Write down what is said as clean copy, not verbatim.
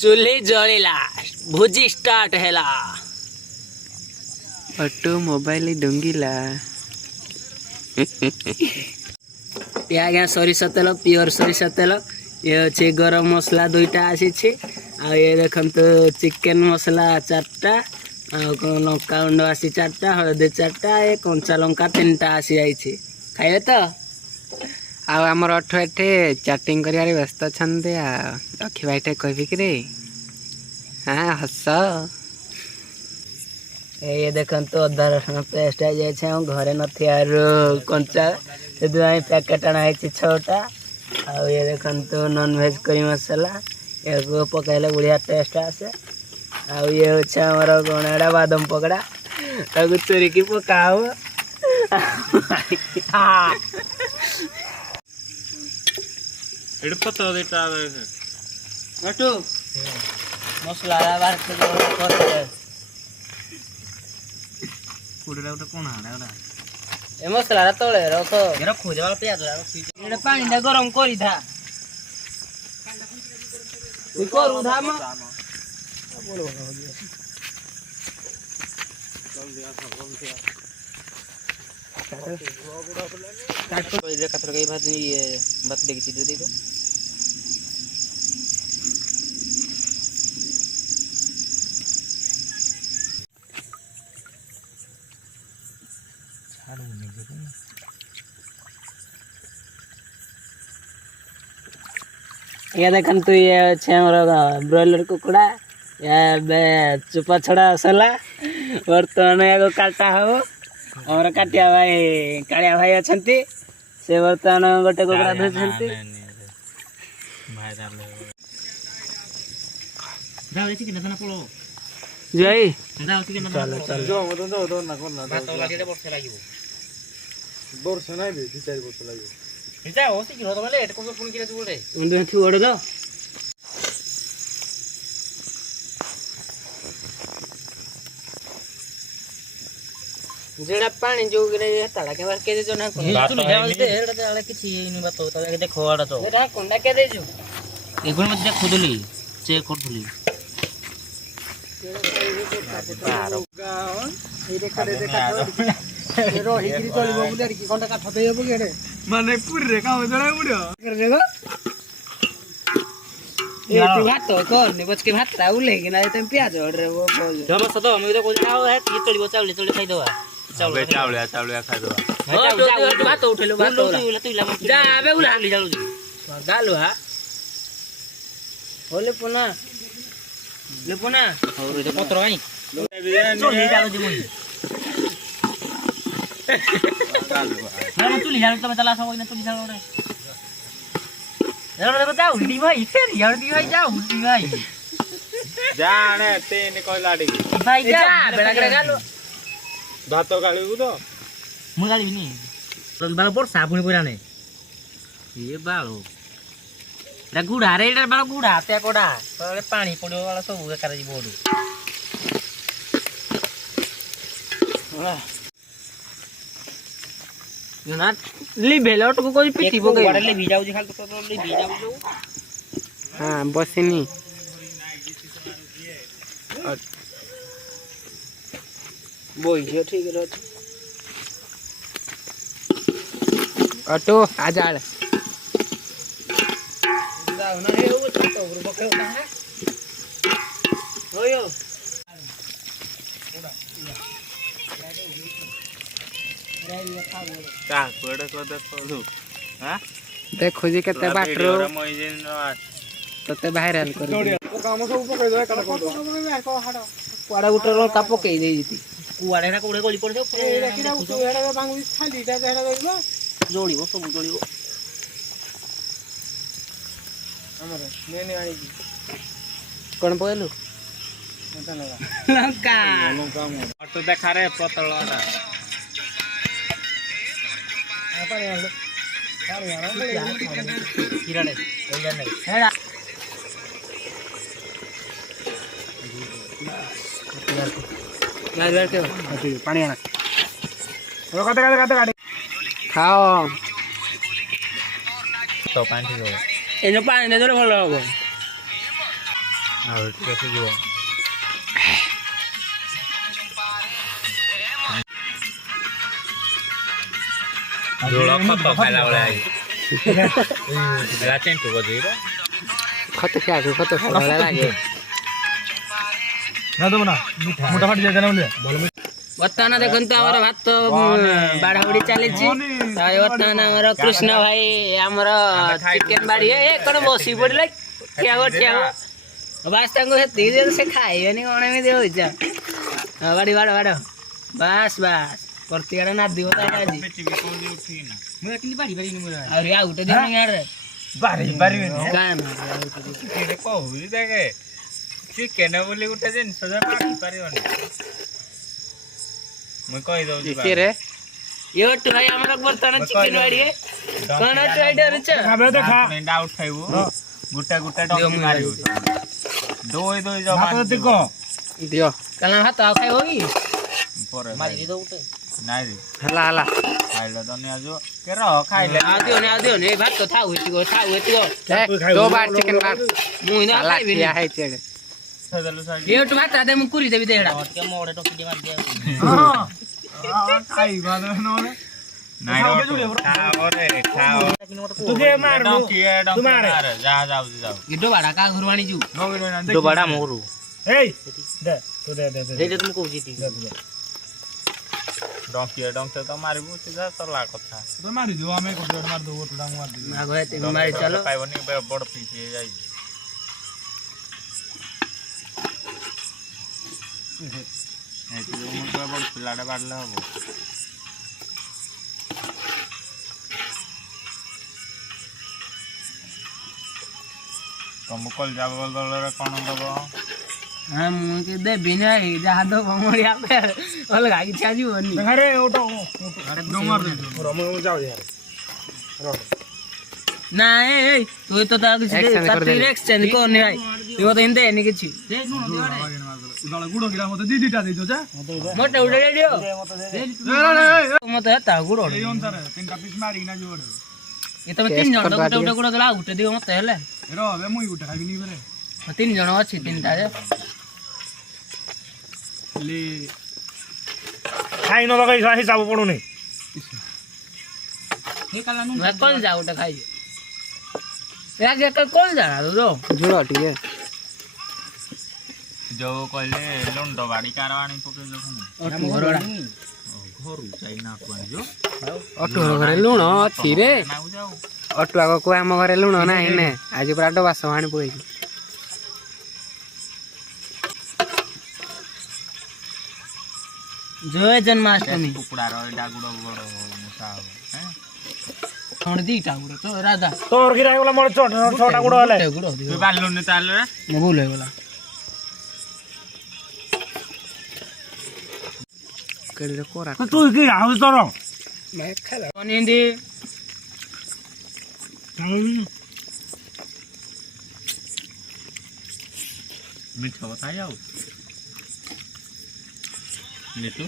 चूल्ही जलिला भोजी स्टार्ट हैला auto mobile डंगिला ये आज्ञा सरिष तेल प्योर सरिष तेल ये अच्छे गरम मसला दुईटा आसी आ ये देखते चिकेन मसला 4टा लंका गुंड आसी 4टा हलदी 4टा ये कंचा लंका 3टा आसी जाइए खाइए तो आमर अठो एठे चैटिंग कर व्यस्त अच्छा रखी भाईटे कहबी कि रे हाँ हस ये देखते अदा रसुण पेस्ट आ जाए घरे नथी कंचा से पैकेट आना 6टा आ ये देखते नॉन वेज करी मसला ये पकड़े बढ़िया टेस्ट आसे आ ये अच्छे आमर गणाड़ा बादाम पकड़ा चोरी की पकाओ मसला मसला तले रख पानी गरम कर ये देखन तू ये अच्छे ब्रॉयलर कुकुड़ा या चुपा छड़ा असला बर्तमान एगो काटा हो और काटिया भाई कालिया भाई अच्छा से बर्तमान गोटे कुकुड़ा धोते जय जेड़ा पानी जो ताड़ा के बार के दे जो ना को चुली जावल दे एड़ा ताड़ा किछि नि बात तो देखो आड़ा तो एड़ा कोंडा के दे जो एगुण मत देख खुदली चेक करथली माने पूरे काम जरा बुढ़िया कर देगो ये तू भात तो कर ने बच के भात राउ लेकिन आ तुम प्याज हड़ रे वो जब सद हम तो कोना है ये चलिबो चावले चले खाइ दवा चावले खाइ दवा भात उठेलो भात जा बे उला ली जालू गालू हा होले पुना ले पुना और जो पत्र आई चली जालू जी मुई मैं चुली जालू तो चला सब ना चुली जालू रे यार देखो जाओ दी भाई फिर यार दी भाई जाओ दी भाई जाने तेने कोई लाड़ी भाई जा बेला करे गालो भात गालिबु तो मु गालिबि नी तो बाल पर साबुन पुरा नै ये बालो रा गुडा रे रे बाल गुडा ते कोडा तले पानी पडियो वाला सब कर जी बोडू ना ली भेलट को कोई पिटी पके वाडे ले भिजाउ जी खाल तो ले भिजाउ जो हाँ बसिनी बोई जो ठीक रे ऑटो आजाड़ जाओ ना हे वो तो बके होता है होयो का कोडे को देखो हां देखो जी केते बाटरो तते भाइराल कर काम सब पकड़ दे काटा को कुआडा उठरो का पके दे जती कुआडा ना कोडे गली पड़ जाओ एड़ा किरा उठो एड़ा बांगुई खाली ता एड़ा गइबा जोड़ीबो सब जोड़ीबो हमरे नेने आनी कोन पगलु मत लगा लंका लंका मो ऑटो देखा रे पतला ना पानी आलो किराड़े ओई जाने हेड़ा गाड़ी के पानी आना रो काटे काटे काटे काटे खाओ तो पानी ठीक हो एनो पानी ने जोरे भलो हो ଆଉ କେତେ ଯିବ ଝୋଳ ଖତ ଖାଇଲା ଭଳିଆ ହେଇଛି ଚିଣ୍ଟୁ ବଜେଇର ଖତ ଖିଆକୁ ଖତ ଖାଇଲା ଭଳିଆ ଲାଗେ। ନା ଦେବ ନା ମୋଟା ଫାଟି ଯାଇଥିଲା ବୋଲି ବର୍ତ୍ତମାନ ଦେଖନ୍ତୁ ଆମର ଭାତ ବାଢାବୁଢି ଚାଲିଛି। ବର୍ତ୍ତମାନ ଆମର କୃଷ୍ଣ ଭାଇ ଆମର ଚିକେନ ବାଢି କଣ ବସି ପଡିଲା ଠିଆ ବାସ୍ ତାଙ୍କୁ ସେତିକି ଦେଲେ ସେ ଖାଇବେନି କଣ ଏମିତି ହଉଛ ବାଢି ବାଢ ବାଢ ବାସ୍ ବାସ୍ ପ୍ରତିଆଡେ ନାଦିବ ତାହେଲେ ଆଜି ଆହୁରି ଆଉ ଗୋଟେ ଦିନ ଇଆଡେ କହୁଛି ଦେଖେ ଚିକେନ ବୋଲି ଗୋଟେ ଜିନିଷ ପାରିବନି ମୁଁ କହିଦଉଛି କିରେ ଇଏ ଅଟୁ ଭାଇ ଆମର ବର୍ତ୍ତମାନ ଚିକେନ ବାଢିଏ କଣ ଅଟୁ ଭାଇ ଡରୁଛ ଉଠାଇବୁ ଗୋଟା ଗୋଟା ଡଙ୍କି ମାରିବୁ ଦୋଇ ଦୋଇ ଯାଉ ଦିଅ କାରଣ ଭାତ ଆଉ ଖାଇବ କି ପରେ ନାଇଁ ହେଲା ହେଲା ଖାଇଲେ ତ ନିଆଯିବ କେ ରହ ଖାଇଲେ ଆଉ ଦିଅନି ଏଇ ଭାତ ଥାଉ ଏତିକ ତୋ ବାର ଚିକେନ ବାର ମୁଁ ଇନା ଖାଇବିନି ଖିଆ ହେଇଛି ଏଡେ। ଇଏ ଅଟୁ ଭାତ ଦେ ମୁଁ କୁରି ଦେବି ଦେହଡ଼ା ଯାହା ଯାଉଛି ଯାଉ ଇଡୋ ବାଡା କା ଘରୁ ଆଣିଛୁ ଡୋବାଡା ମୋରୁ ଡଙ୍କିଏ ତ ମାରିବୁ ସିଧା ସରିଲା କଥା ମାରିଦେବୁ ଆମେ ମାରି ଚାଲ ପାଇବନି ବଡ ପିସ୍ ହେଇଯାଇଛି ବଡ ପିଲାଟା ବାଡିଲେ ହବ ତମକୁ କଲଜା ବଦଳରେ କଣ ଦବ ହଁ ମୁଁ କି ଦେବି ନାଇଁ ଯାହା ଦବ ମଳିଆ ଅଲଗା କିଛି ଆସିବନି ନାଇଁ ତୁ ତ ତାକୁ କିଛି ଏକ୍ସଚେଞ୍ଜ କରନି ଭାଇ ତୁ ମତେ ଏମିତି ଦେନି କିଛି ମତେ ଗୋଟେ ଦିଅ ମତେ ହେତା ଗୁଡ଼ ଏ ତମେ 3 ଜଣ ଗୋଟେ ଗୁଡ଼ ଦେଲା ଆଉ ଗୋଟେ ଦିଅ ମତେ ହେଲେ ତିନି ଜଣ ଅଛି ତିନିଟା ଖାଇ ନ ଲଗାଇ ହିସାବ ପଡୁନି କଣ ଯା ଗୋଟେ ଖାଇଛି କଣ ଯା ଝୁଳ ଟିକେ ଯୋଉ କହିଲେ ଲୁଣ୍ଡ ବାଡି କାର ଆଣି ପକେଇ ଘରୁ ଯାଇନା ଅଟୁ ଘରେ ଲୁଣ ଅଛି ରେ ଅଟୁ ଆଗ କୁହ ଆମ ଘରେ ଲୁଣ ନାହିଁ ନେ ଆଜି ପୁରା ଡବାସ ଆଣି ପକେଇଛି ଜୟ ଜନ୍ମାଷ୍ଟମୀ କୁକୁଡ଼ାର ଏଇଟା ଗୁଡ ବଡ ମୋଟା ହବ ଖଣ୍ଡ ଦିଟା ଗୁଡ଼ ରାଜା ତୋର କି ରହିଗଲା ମୋର ଛଅଟା ଗୁଡ ହେଲେ ଗୁଡ଼ ତୁ ବାଲିଲୁନି ତାହେଲେ ମୋ ଭୁଲ ହେଇଗଲା ତୁ କି ଆହୁରି ତୋର ଏମିତି ମିଛ କଥା ଆଉ ନିତୁ